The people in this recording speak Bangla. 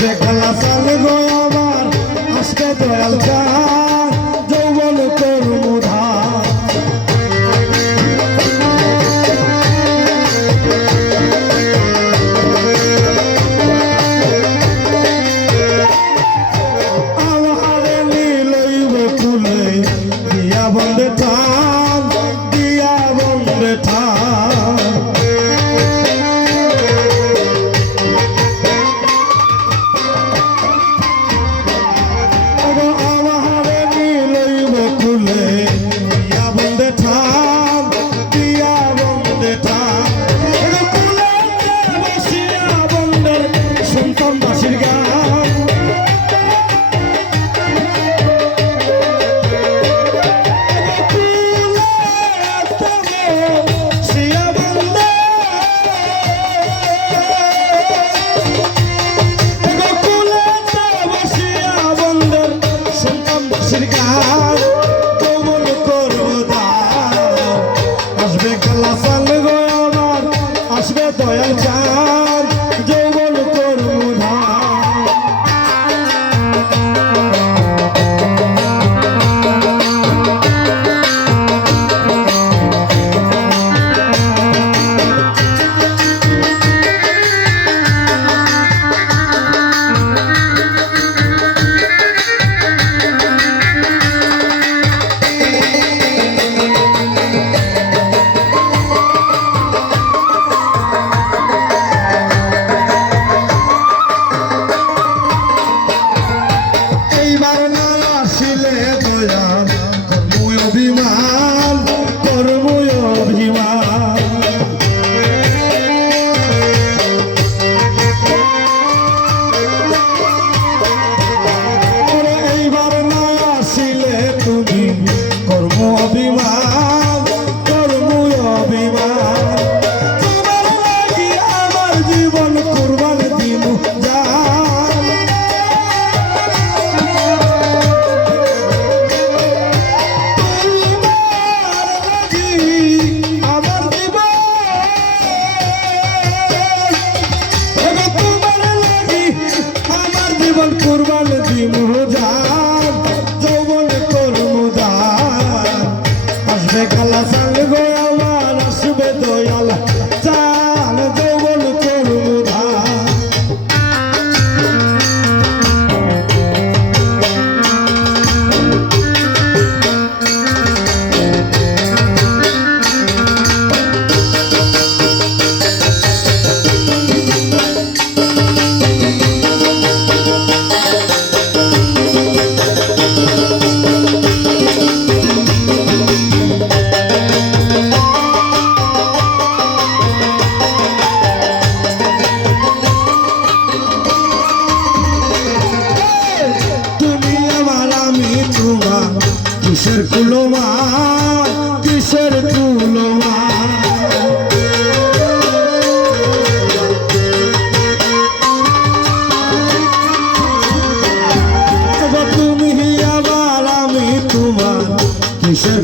দেখা turban কিসের কুলমা? কিসের কুলমা? তুমি আবার আমি তোমার কিসের